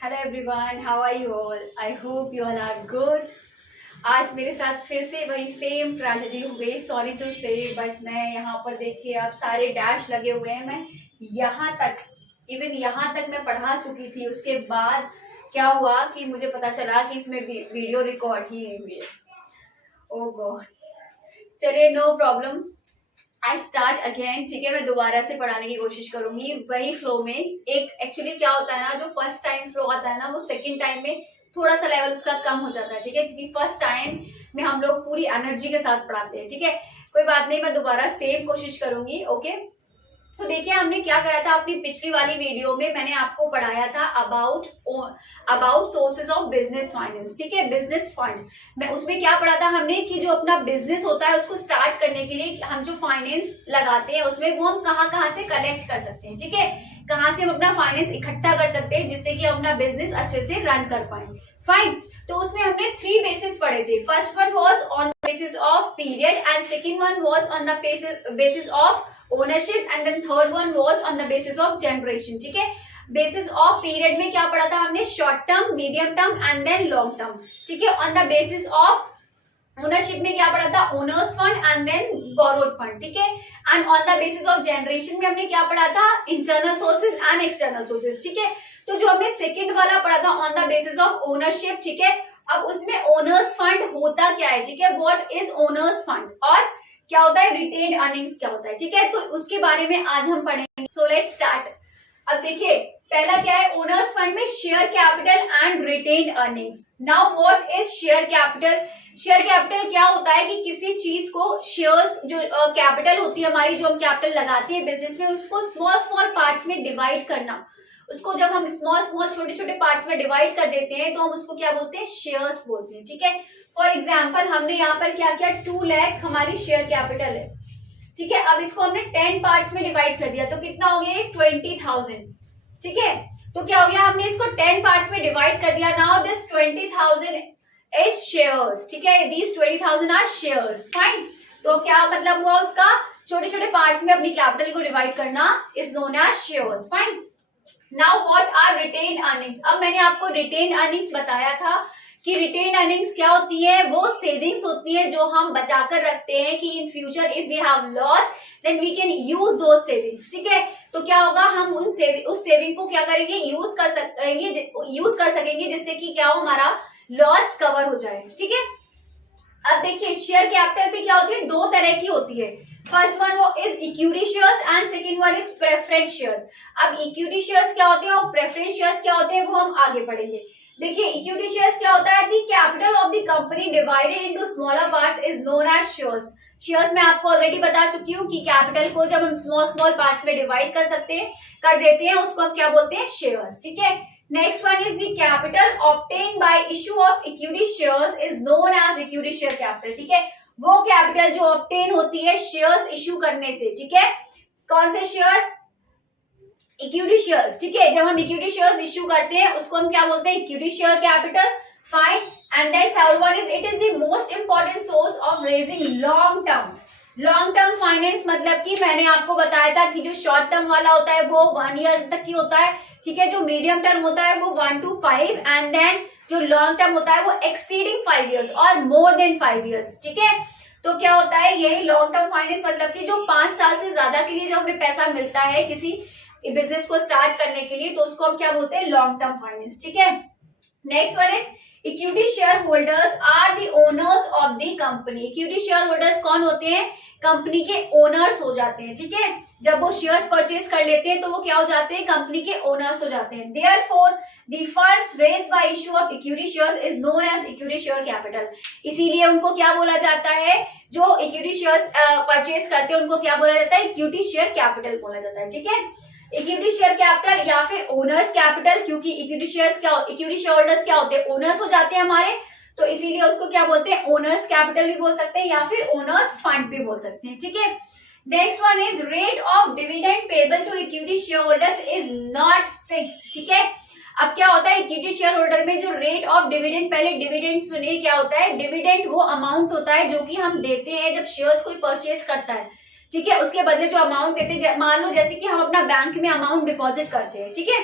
Hello everyone, how are you all? I hope you all are good. आज मेरे साथ फिर से वही सेम ट्रेजेडी हो गई, सॉरी टू से, बट मैं यहाँ पर देखिए अब सारे डैश लगे हुए हैं। मैं यहाँ तक इवन यहाँ तक मैं पढ़ा चुकी थी, उसके बाद क्या हुआ कि मुझे पता चला कि इसमें वीडियो रिकॉर्ड ही नहीं हुई है। ओह गॉड, चलिए no problem, I start again. ठीक है, मैं दोबारा से पढ़ाने की कोशिश करूंगी वही फ्लो में। एक एक्चुअली क्या होता है ना, जो फर्स्ट टाइम फ्लो आता है ना, वो सेकंड टाइम में थोड़ा सा लेवल उसका कम हो जाता है। ठीक है, क्योंकि फर्स्ट टाइम में हम लोग पूरी एनर्जी के साथ पढ़ाते हैं। ठीक है, कोई बात नहीं, मैं दोबारा सेम कोशिश करूंगी। ओके, तो देखिए हमने क्या करा था अपनी पिछली वाली वीडियो में, मैंने आपको पढ़ाया था about sources of business finance. ठीक है, बिजनेस फंड। मैं उसमें क्या पढ़ा था हमने कि जो अपना बिजनेस होता है उसको स्टार्ट करने के लिए हम जो फाइनेंस लगाते हैं उसमें वो हम कहाँ कहाँ से कलेक्ट कर सकते हैं। ठीक है, कहाँ से हम अपना फाइनेंस इकट्ठा कर सकते हैं जिससे कि हम अपना बिजनेस अच्छे से रन कर पाए। फाइन, तो उसमें हमने 3 बेसिस पढ़े थे। First one was on the basis of period and second one was on the basis of ownership and then third one was on the basis of generation. ठीक है, बेसिस ऑफ पीरियड में क्या पढ़ा था हमने? Short term, medium term and then long term. ठीक है, on the basis of ownership में क्या पढ़ा था? Owners fund and then borrowed fund. ठीक है, and on the basis of generation में हमने क्या पढ़ा था? Internal sources and external sources. ठीक है, तो जो हमने सेकंड वाला पढ़ा था on the basis of ownership, ठीक है, अब उसमें ओनर्स फंड होता क्या है? ठीक है, व्हाट इज ओनर्स फंड और क्या होता है रिटेन्ड अर्निंग्स क्या होता है? ठीक है, तो उसके बारे में आज हम पढ़ेंगे। So let's start. अब देखिए पहला क्या है? ओनर्स फंड में share capital and retained earnings. Now what is share capital? Share capital क्या होता है कि किसी चीज को शेयर्स, जो कैपिटल होती है हमारी, जो हम कैपिटल लगाते हैं बिजनेस में, उसको स्मॉल स्मॉल पार्ट्स में डिवाइड करना। उसको जब हम स्मॉल स्मॉल छोटे छोटे पार्ट्स में डिवाइड कर देते हैं तो हम उसको क्या बोलते हैं? शेयर्स बोलते हैं। ठीक है, फॉर एग्जाम्पल हमने यहाँ पर क्या किया? 2 लाख हमारी शेयर कैपिटल है। ठीक है, अब इसको हमने 10 पार्ट्स में डिवाइड कर दिया तो कितना हो गया? 20,000। ठीक है, तो क्या हो गया? हमने इसको 10 पार्ट्स में डिवाइड कर दिया। Now this 20,000 is shares. ठीक है, दीज 20,000 आर शेयर्स। फाइन, तो क्या मतलब हुआ उसका? छोटे छोटे पार्ट्स में अपनी कैपिटल को डिवाइड करना is known as shares. Fine, now what are retained earnings? अब मैंने आपको रिटेन्ड अर्निंग्स बताया था कि रिटेन्ड अर्निंग्स क्या होती है? वो सेविंग्स होती है जो हम बचाकर रखते हैं कि in future if we have loss then we can use those savings. ठीक है, तो क्या होगा? हम उस सेविंग को क्या करेंगे? यूज कर सकेंगे जिससे कि क्या हो? हमारा लॉस कवर हो जाए। ठीक है, अब देखिए शेयर कैपिटल भी क्या होती है? 2 तरह की होती है। फर्स्ट वन वो is equity shares and second one is preference shares. अब इक्विटी शेयर्स क्या होते हैं और प्रेफरेंस शेयर्स क्या होते हैं वो हम आगे पढ़ेंगे। देखिए इक्विटी शेयर्स क्या होता है? The capital of the company divided into smaller parts is known as shares. Shares में आपको ऑलरेडी बता चुकी हूँ कि कैपिटल को जब हम स्मॉल स्मॉल पार्ट्स में डिवाइड कर देते हैं उसको हम क्या बोलते हैं? शेयर्स। ठीक है, next one is the capital obtain by issue of equity shares is known as equity share capital. ठीक है, वो कैपिटल जो ऑब्टेन होती है शेयर्स इश्यू करने से। ठीक है, कौन से शेयर्स? Equity shares. ठीक है, जब हम इक्विटी शेयर्स इश्यू करते हैं उसको हम क्या बोलते हैं? Equity share capital. Fine, and then third one is it is the most important source of raising long term finance. मतलब कि मैंने आपको बताया था कि जो शॉर्ट टर्म वाला होता है वो 1 ईयर तक की होता है। ठीक है, जो मीडियम टर्म होता है वो 1 to 5 एंड देन जो लॉन्ग टर्म होता है वो एक्सीडिंग 5 ईयर्स और मोर देन 5 ईयर्स। ठीक है, तो क्या होता है? यही लॉन्ग टर्म फाइनेंस मतलब कि जो 5 साल से ज्यादा के लिए जब हमें पैसा मिलता है किसी बिजनेस को स्टार्ट करने के लिए तो उसको हम क्या बोलते हैं? Long term finance. ठीक है, next one is equity share holders are the owners of the company. Equity share holders कौन होते हैं? कंपनी के ओनर्स हो जाते हैं। ठीक है, जब वो शेयर्स परचेज कर लेते हैं तो वो क्या हो जाते हैं? कंपनी के ओनर्स हो जाते हैं। Therefore the funds raised by issue of equity shares is known as equity share capital. इसीलिए उनको क्या बोला जाता है? जो इक्विटी शेयर्स परचेज करते हैं उनको क्या बोला जाता है? इक्विटी शेयर कैपिटल बोला जाता है। ठीक है, इक्विटी शेयर कैपिटल या फिर ओनर्स कैपिटल, क्योंकि इक्विटी शेयर होल्डर्स क्या होते हैं? ओनर्स हो जाते हैं हमारे, तो इसीलिए उसको क्या बोलते हैं? ओनर्स कैपिटल भी बोल सकते हैं या फिर ओनर्स फंड भी बोल सकते हैं। ठीक है, next one is rate of dividend payable to equity share holders is not fixed. ठीक है, अब क्या होता है? इक्विटी शेयर होल्डर में जो रेट ऑफ डिविडेंड, पहले डिविडेंड सुनिए क्या होता है? डिविडेंड वो अमाउंट होता है जो कि हम देते हैं जब शेयर्स कोई परचेज करता है। ठीक है, उसके बदले जो अमाउंट देते हैं, मान लो जैसे कि हम अपना बैंक में अमाउंट डिपॉजिट करते हैं। ठीक है,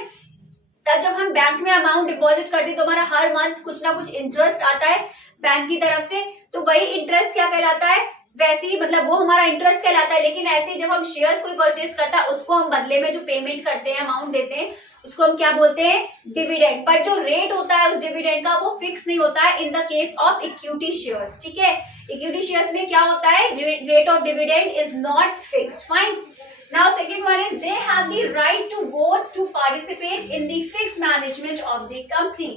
तब जब हम बैंक में अमाउंट डिपॉजिट करते हैं तो हमारा हर मंथ कुछ ना कुछ इंटरेस्ट आता है बैंक की तरफ से, तो वही इंटरेस्ट क्या कहलाता है, वैसे ही मतलब वो हमारा इंटरेस्ट कहलाता है। लेकिन ऐसे जब हम शेयर्स कोई परचेज करता है उसको हम बदले में जो पेमेंट करते हैं, अमाउंट देते हैं, उसको हम क्या बोलते हैं, डिविडेंड। पर जो रेट होता है उस डिविडेंड का वो फिक्स नहीं होता है in the case of equity shares. ठीक है, इक्विटी शेयर्स में क्या होता है, rate of dividend is not fixed. Fine. Now second one is they have the right to vote to participate in the fixed management of the company.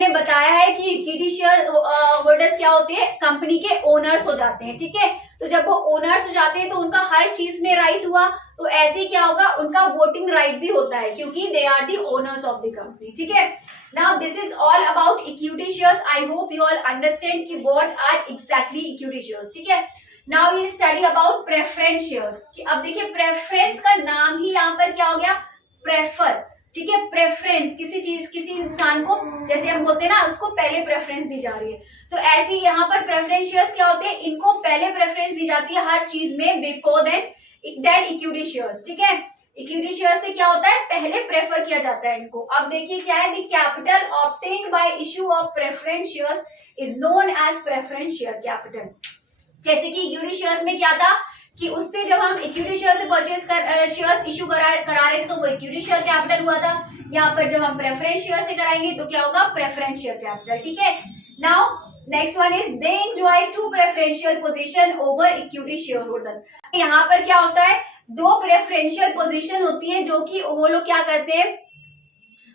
ने बताया है कि इक्विटी शेयर होल्डर्स क्या होते हैं, कंपनी के ओनर्स हो जाते हैं। ठीक है, तो जब वो ओनर्स हो जाते हैं तो उनका हर चीज में राइट हुआ, तो ऐसे ही क्या होगा, उनका वोटिंग राइट भी होता है क्योंकि they are the owners of the company. ठीक है, now this is all about equity shares. I hope you all understand कि what are exactly equity shares. ठीक है, now we study about preference shares. अब देखिए प्रेफरेंस का नाम ही यहाँ पर क्या हो गया, प्रेफर। ठीक है, प्रेफरेंस किसी चीज, किसी इंसान को, जैसे हम बोलते हैं ना, उसको पहले प्रेफरेंस दी जा रही है, तो ऐसे ही यहाँ पर प्रेफरेंस शेयर्स क्या होते हैं, इनको पहले प्रेफरेंस दी जाती है हर चीज में बिफोर देन इक्विटी शेयर्स। ठीक है, इक्विटी शेयर से क्या होता है, पहले प्रेफर किया जाता है इनको। अब देखिए क्या है, the capital obtained by issue of preference shares is known as preference share capital. जैसे कि इक्विटी शेयर्स में क्या था कि उससे जब हम इक्विटी शेयर से परचेज शेयर्स इशू करा रहे थे तो वो इक्विटी शेयर कैपिटल हुआ था। यहाँ पर जब हम प्रेफरेंस शेयर से कराएंगे तो क्या होगा, प्रेफरेंस शेयर कैपिटल। ठीक है, now next one is they enjoy to preferential position over equity share holders. यहाँ पर क्या होता है, दो प्रेफरेंशियल पोजीशन होती है जो कि वो लोग क्या करते हैं,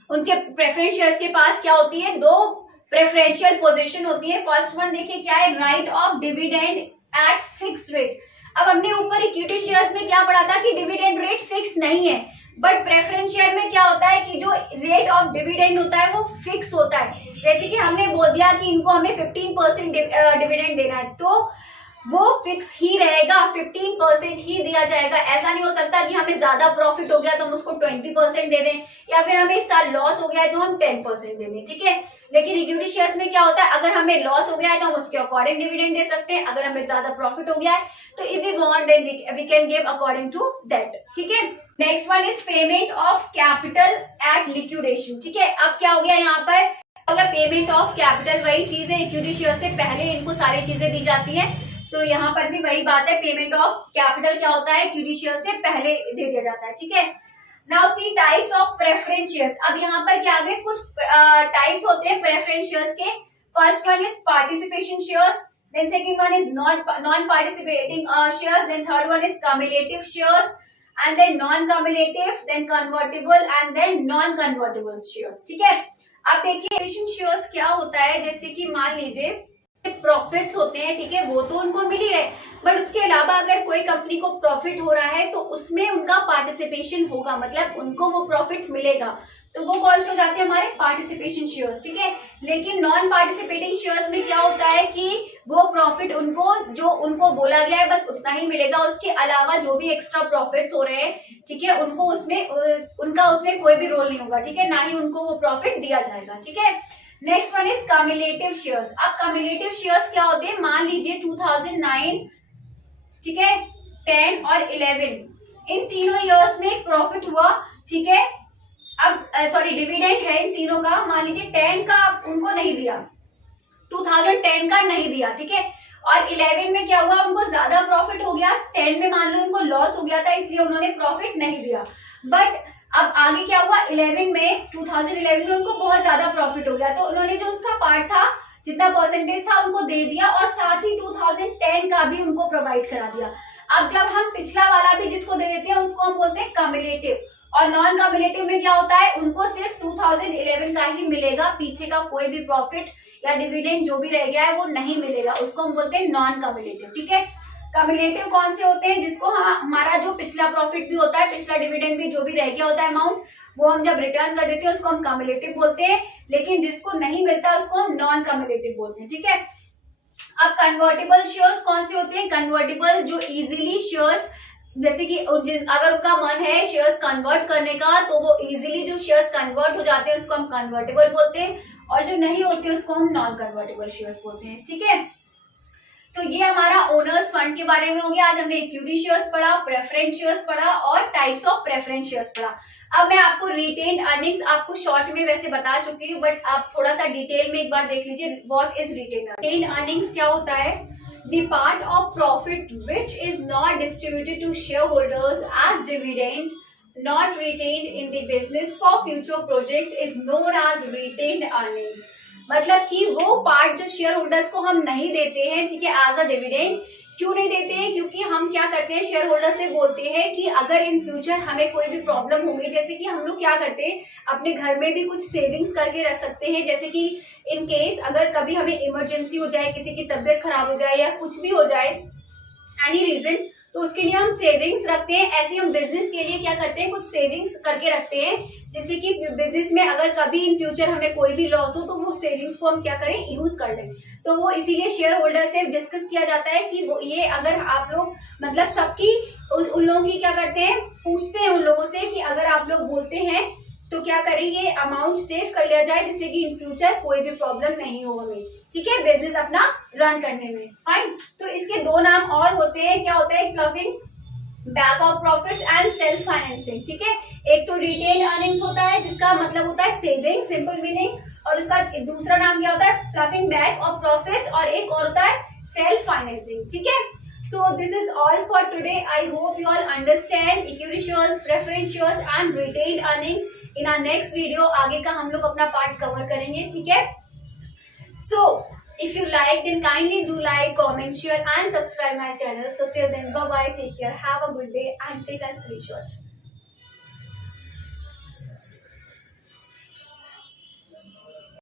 उनके प्रेफरेंस शेयर्स के पास क्या होती है, दो प्रेफरेंशियल पोजीशन होती है। फर्स्ट वन देखिए क्या है, right of dividend eight fix rate. अब हमने ऊपर इक्विटी शेयर्स में क्या पढ़ा था कि डिविडेंड रेट फिक्स नहीं है, बट प्रेफरेंस शेयर में क्या होता है कि जो रेट ऑफ डिविडेंड होता है वो फिक्स होता है। जैसे कि हमने बोल दिया कि इनको हमें 15% डिविडेंड देना है, तो वो फिक्स ही रहेगा, 15% ही दिया जाएगा। ऐसा नहीं हो सकता कि हमें ज्यादा प्रॉफिट हो गया तो हम उसको 20% दे दें, या फिर हमें इस साल लॉस हो गया है तो हम 10% दे दें। ठीक है, लेकिन इक्विटी शेयर्स में क्या होता है, अगर हमें लॉस हो गया है तो हम उसके अकॉर्डिंग डिविडेंड दे सकते हैं, अगर हमें ज्यादा प्रॉफिट हो गया है तो if we want then we can give according to that. ठीक है, next one is payment of capital at liquidation. ठीक है, अब क्या हो गया, यहाँ पर अगर पेमेंट ऑफ कैपिटल वही चीज है, इक्विटी शेयर से पहले इनको सारी चीजें दी जाती है, तो यहाँ पर भी वही बात है, पेमेंट ऑफ कैपिटल क्या होता है, इक्विटी शेयर से पहले दे दिया जाता है। ठीक है, now see types of preference shares. अब यहाँ पर क्या आ गए, कुछ टाइप्स होते हैं प्रेफरेंस शेयर्स के। First one is participation shares, then second one is non-participating shares, then third one is cumulative shares, and then non-cumulative, then convertible, and then non-convertible shares. ठीक है, अब देखिए शेयर्स क्या होता है, जैसे कि मान लीजिए प्रॉफिट्स होते हैं, ठीक है, वो तो उनको मिल ही रहे, बट उसके अलावा अगर कोई कंपनी को प्रॉफिट हो रहा है तो उसमें उनका पार्टिसिपेशन होगा, मतलब उनको वो प्रॉफिट मिलेगा, तो वो कौन से हो जाते हैं, हमारे पार्टिसिपेशन शेयर्स। ठीक है, लेकिन नॉन पार्टिसिपेटिंग शेयर्स में क्या होता है कि वो प्रॉफिट उनको, जो उनको बोला गया है बस उतना ही मिलेगा, उसके अलावा जो भी एक्स्ट्रा प्रॉफिट्स हो रहे हैं, ठीक है, उनको उसमें उनका उसमें कोई भी रोल नहीं होगा। ठीक है, ना ही उनको वो प्रॉफिट दिया जाएगा। ठीक है, next one is cumulative shares. अब कम्युलेटिव शेयर्स क्या होते हैं, मान लीजिए 2009, ठीक है, 10 और 11 इन तीनों ईयर्स में प्रॉफिट हुआ। ठीक है, अब सॉरी डिविडेंड है इन तीनों का, मान लीजिए 10 का उनको नहीं दिया, 2010 का नहीं दिया। ठीक है, और 11 में क्या हुआ, उनको ज्यादा प्रॉफिट हो गया, 10 में मान लो उनको लॉस हो गया था इसलिए उन्होंने प्रॉफिट नहीं दिया। बट अब आगे क्या हुआ, 11 में 2011 में उनको बहुत ज्यादा प्रॉफिट हो गया, तो उन्होंने जो उसका पार्ट था, जितना परसेंटेज था उनको दे दिया, और साथ ही 2010 का भी उनको प्रोवाइड करा दिया। अब जब हम पिछला वाला भी जिसको दे देते हैं उसको हम बोलते हैं कम्युलेटिव, और नॉन कम्युलेटिव में क्या होता है, उनको सिर्फ 2011 का ही मिलेगा, पीछे का कोई भी प्रॉफिट या डिविडेंड जो भी रह गया है वो नहीं मिलेगा, उसको हम बोलते हैं नॉन कम्युलेटिव। ठीक है, कम्युलेटिव कौन से होते हैं, जिसको हमारा जो पिछला प्रॉफिट भी होता है, पिछला डिविडेंड भी जो भी रह गया होता है अमाउंट, वो हम जब रिटर्न कर देते हैं उसको हम कम्युलेटिव बोलते हैं, लेकिन जिसको नहीं मिलता उसको हम नॉन कम्युलेटिव बोलते हैं। ठीक है, अब कन्वर्टेबल शेयर्स कौन से होते हैं, कन्वर्टेबल जो इजीली शेयर्स, जैसे कि अगर उनका मन है शेयर्स कन्वर्ट करने का तो वो इजीली जो शेयर्स कन्वर्ट हो जाते हैं उसको हम कन्वर्टेबल बोलते हैं, और जो नहीं होते उसको हम नॉन कन्वर्टेबल शेयर्स बोलते हैं। ठीक है, तो ये हमारा ओनर्स फंड के बारे में हो गया। आज हमने इक्विटी शेयर्स पढ़ा, प्रेफरेंस शेयर्स पढ़ा और टाइप्स ऑफ प्रेफरेंस शेयर्स पढ़ा। अब मैं आपको रिटेन्ड अर्निंग्स आपको शॉर्ट में वैसे बता चुकी हूँ, बट आप थोड़ा सा डिटेल में एक बार देख लीजिए व्हाट इज रिटेन्ड अर्निंग्स क्या होता है। The part of profit which is not distributed to shareholders as dividend, not retained in the business for future projects is known as retained earnings। मतलब कि वो पार्ट जो शेयर होल्डर्स को हम नहीं देते हैं, ठीक है, एज अ डिविडेंड। क्यों नहीं देते हैं? क्योंकि हम क्या करते हैं, शेयर होल्डर से बोलते हैं कि अगर इन फ्यूचर हमें कोई भी प्रॉब्लम होगी, जैसे कि हम लोग क्या करते हैं अपने घर में भी कुछ सेविंग्स करके रख सकते हैं, जैसे कि इन केस अगर कभी हमें इमरजेंसी हो जाए, किसी की तबीयत खराब हो जाए या कुछ भी हो जाए, एनी रीजन, तो उसके लिए हम सेविंग्स रखते हैं। ऐसे हम बिजनेस के लिए क्या करते हैं, कुछ सेविंग्स करके रखते हैं, जिससे कि बिजनेस में अगर कभी इन फ्यूचर हमें कोई भी लॉस हो तो वो सेविंग्स को हम क्या करें, यूज कर लें। तो वो इसीलिए शेयर होल्डर से डिस्कस किया जाता है कि वो ये अगर आप लोग मतलब सबकी उन लोगों की क्या करते हैं, पूछते हैं उन लोगों से कि अगर आप लोग बोलते हैं तो क्या करेंगे, अमाउंट सेव कर लिया जाए जिससे कि इन फ्यूचर कोई भी प्रॉब्लम नहीं हो हमें, ठीक है, बिजनेस अपना रन करने में। फाइन। तो इसके दो नाम और होते हैं, क्या होता है, clubbing back of profits and self financing, ठीक है। एक तो रिटेन अर्निंग्स होता है जिसका मतलब होता है सेविंग, सिंपल मीनिंग, और उसका दूसरा नाम क्या होता है, क्लबिंग बैक ऑफ प्रॉफिट्स, और एक और होता है सेल्फ फाइनेंसिंग, ठीक है। So this is all for today. I hope you all understand equity shares, preference shares and retained earnings. In our next video आगे का हम लोग अपना पार्ट कवर करेंगे, ठीक है। So if you like then kindly do like, comment, share and subscribe my channel. So till then, bye bye, take care, have a good day and take a screenshot.